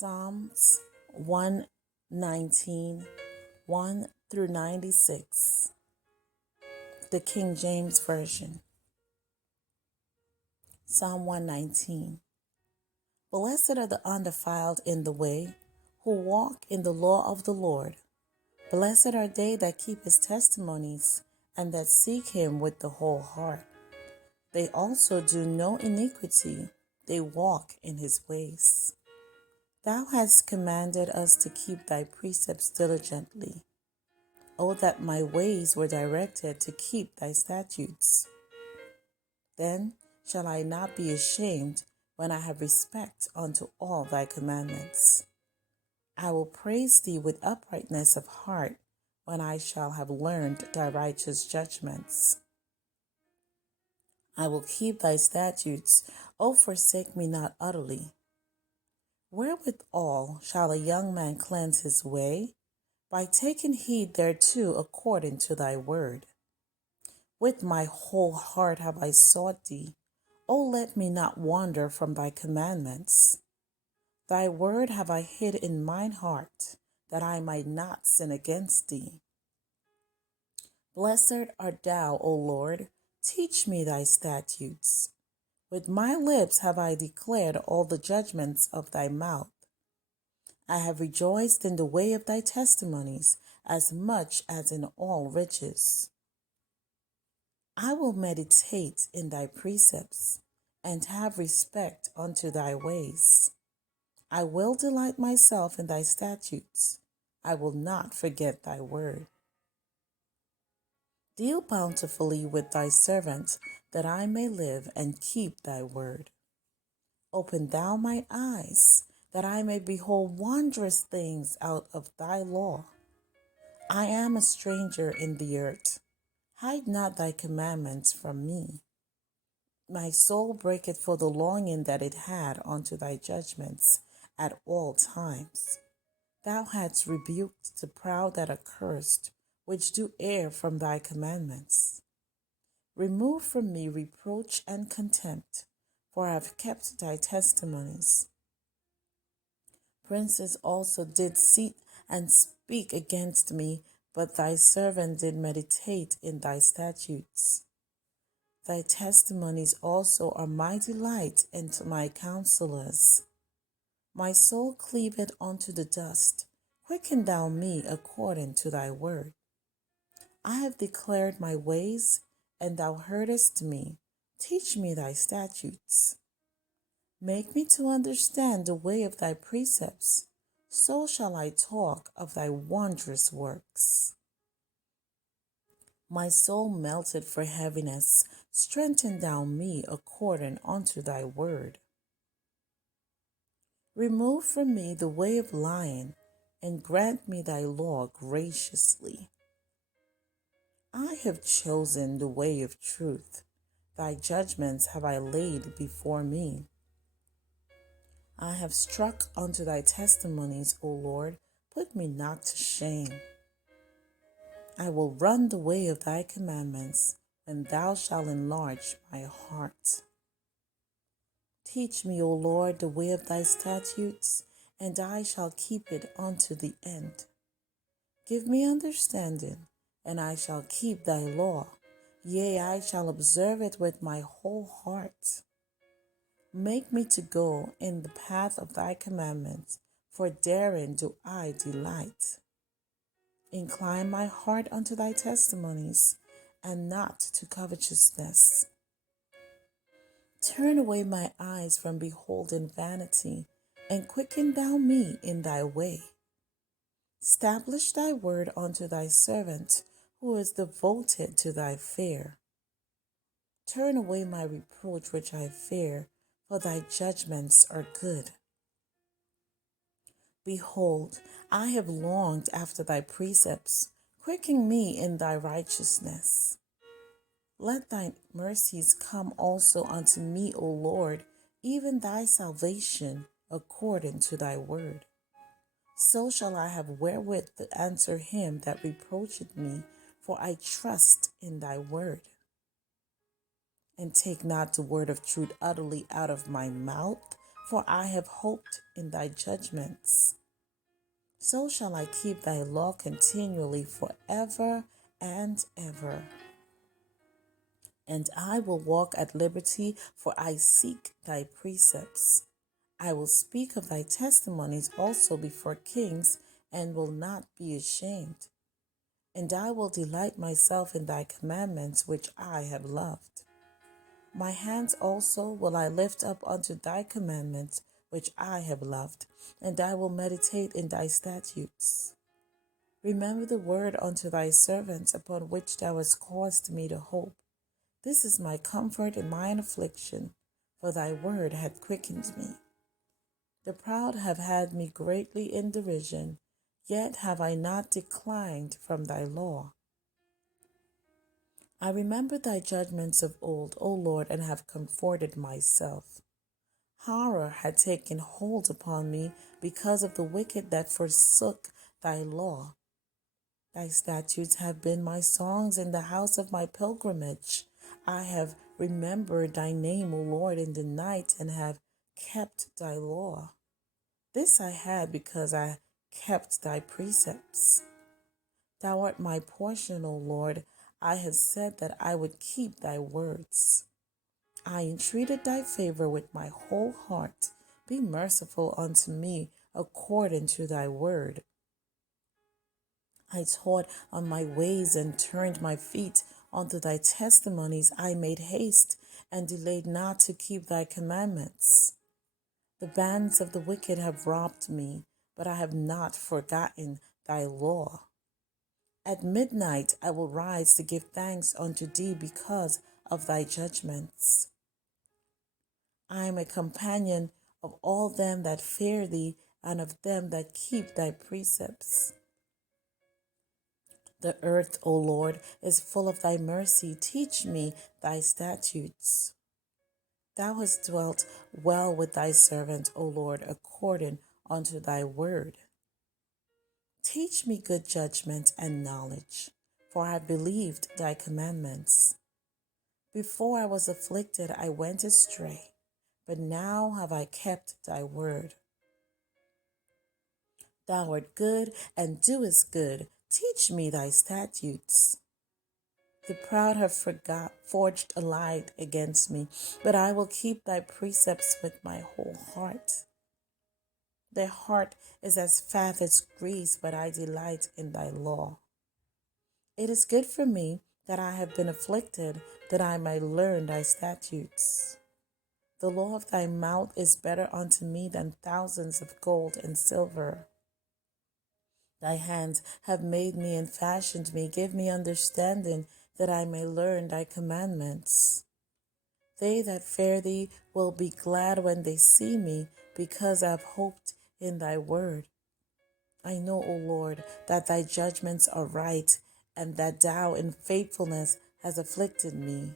Psalms 119, 1 through 96, the King James Version. Psalm 119. Blessed are the undefiled in the way, who walk in the law of the Lord. Blessed are they that keep his testimonies, and that seek him with the whole heart. They also do no iniquity, they walk in his ways. Thou hast commanded us to keep thy precepts diligently. O that my ways were directed to keep thy statutes. Then shall I not be ashamed when I have respect unto all thy commandments. I will praise thee with uprightness of heart when I shall have learned thy righteous judgments. I will keep thy statutes, O forsake me not utterly. Wherewithal shall a young man cleanse his way? By taking heed thereto according to thy word. With my whole heart have I sought thee. O let me not wander from thy commandments. Thy word have I hid in mine heart, that I might not sin against thee. Blessed art thou, O Lord, teach me thy statutes. With my lips have I declared all the judgments of thy mouth. I have rejoiced in the way of thy testimonies as much as in all riches. I will meditate in thy precepts and have respect unto thy ways. I will delight myself in thy statutes. I will not forget thy word. Deal bountifully with thy servant, that I may live and keep thy word. Open thou mine eyes, that I may behold wondrous things out of thy law. I am a stranger in the earth. Hide not thy commandments from me. My soul breaketh for the longing that it had unto thy judgments at all times. Thou hadst rebuked the proud that are cursed, which do err from thy commandments. Remove from me reproach and contempt, for I have kept thy testimonies. Princes also did sit and speak against me, but thy servant did meditate in thy statutes. Thy testimonies also are my delight, and my counselors. My soul cleaveth unto the dust. Quicken thou me according to thy word. I have declared my ways, and thou heardest me. Teach me thy statutes. Make me to understand the way of thy precepts. So shall I talk of thy wondrous works. My soul melted for heaviness. Strengthen thou me according unto thy word. Remove from me the way of lying, and grant me thy law graciously. I have chosen the way of truth. Thy judgments have I laid before me. I have struck unto thy testimonies, O Lord. Put me not to shame. I will run the way of thy commandments, and thou shalt enlarge my heart. Teach me, O Lord, the way of thy statutes, and I shall keep it unto the end. Give me understanding, and I shall keep thy law. Yea, I shall observe it with my whole heart. Make me to go in the path of thy commandments, for therein do I delight. Incline my heart unto thy testimonies, and not to covetousness. Turn away my eyes from beholding vanity, and quicken thou me in thy way. Establish thy word unto thy servant, who is devoted to thy fear. Turn away my reproach which I fear, for thy judgments are good. Behold, I have longed after thy precepts. Quicken me in thy righteousness. Let thy mercies come also unto me, O Lord, even thy salvation according to thy word. So shall I have wherewith to answer him that reproacheth me, for I trust in thy word. And take not the word of truth utterly out of my mouth, for I have hoped in thy judgments. So shall I keep thy law continually forever and ever. And I will walk at liberty, for I seek thy precepts. I will speak of thy testimonies also before kings, and will not be ashamed. And I will delight myself in thy commandments, which I have loved. My hands also will I lift up unto thy commandments, which I have loved, and I will meditate in thy statutes. Remember the word unto thy servants, upon which thou hast caused me to hope. This is my comfort in mine affliction, for thy word hath quickened me. The proud have had me greatly in derision, yet have I not declined from thy law. I remember thy judgments of old, O Lord, and have comforted myself. Horror had taken hold upon me because of the wicked that forsook thy law. Thy statutes have been my songs in the house of my pilgrimage. I have remembered thy name, O Lord, in the night, and have kept thy law. This I had because I kept thy precepts. Thou art my portion, O Lord. I have said that I would keep thy words. I entreated thy favor with my whole heart. Be merciful unto me according to thy word. I taught on my ways and turned my feet unto thy testimonies. I made haste and delayed not to keep thy commandments. The bands of the wicked have robbed me, but I have not forgotten thy law. At midnight I will rise to give thanks unto thee because of thy judgments. I am a companion of all them that fear thee, and of them that keep thy precepts. The earth, O Lord, is full of thy mercy. Teach me thy statutes. Thou hast dwelt well with thy servant, O Lord, according unto thy word. Teach me good judgment and knowledge, for I have believed thy commandments. Before I was afflicted, I went astray, but now have I kept thy word. Thou art good and doest good. Teach me thy statutes. The proud have forged a lie against me, but I will keep thy precepts with my whole heart. Their heart is as fat as grease, but I delight in thy law. It is good for me that I have been afflicted, that I may learn thy statutes. The law of thy mouth is better unto me than thousands of gold and silver. Thy hands have made me and fashioned me. Give me understanding, that I may learn thy commandments. They that fear thee will be glad when they see me, because I have hoped in thy word. I know, O Lord, that thy judgments are right, and that thou in faithfulness hast afflicted me.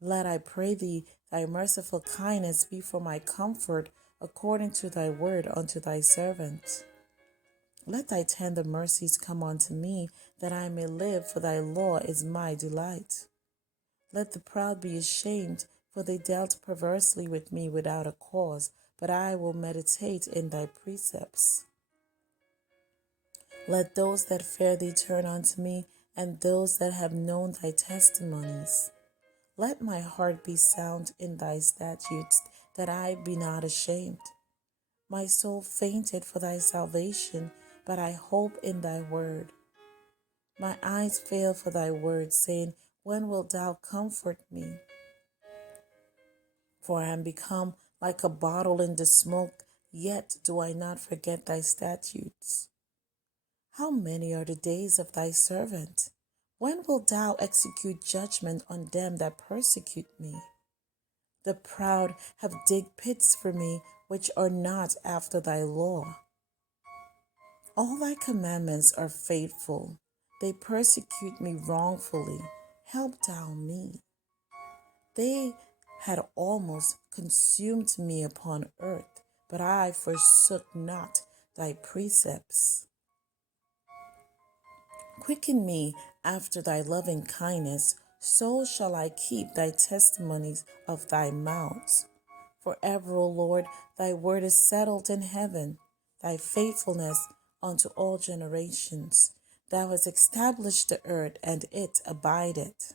Let, I pray thee, thy merciful kindness be for my comfort, according to thy word unto thy servant. Let thy tender mercies come unto me, that I may live, for thy law is my delight. Let the proud be ashamed, for they dealt perversely with me without a cause, but I will meditate in thy precepts. Let those that fear thee turn unto me, and those that have known thy testimonies. Let my heart be sound in thy statutes, that I be not ashamed. My soul fainted for thy salvation, but I hope in thy word. My eyes fail for thy word, saying, when wilt thou comfort me? For I am become like a bottle in the smoke, yet do I not forget thy statutes. How many are the days of thy servant? When wilt thou execute judgment on them that persecute me? The proud have digged pits for me, which are not after thy law. All thy commandments are faithful. They persecute me wrongfully. Help thou me. They had almost consumed me upon earth, but I forsook not thy precepts. Quicken me after thy loving kindness, so shall I keep thy testimonies of thy mouth. Forever, O Lord, thy word is settled in heaven, thy faithfulness unto all generations. Thou hast established the earth, and it abideth.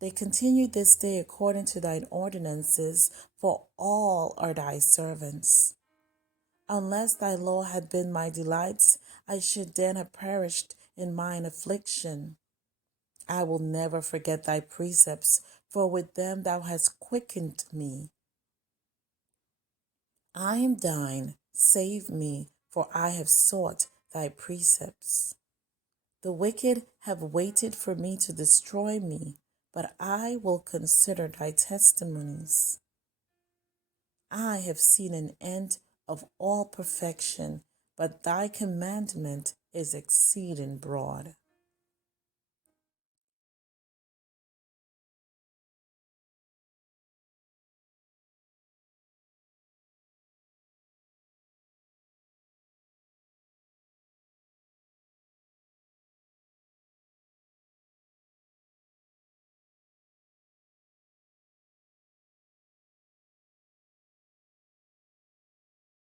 They continue this day according to thine ordinances, for all are thy servants. Unless thy law had been my delights, I should then have perished in mine affliction. I will never forget thy precepts, for with them thou hast quickened me. I am thine, save me, for I have sought thy precepts. The wicked have waited for me to destroy me, but I will consider thy testimonies. I have seen an end of all perfection, but thy commandment is exceeding broad.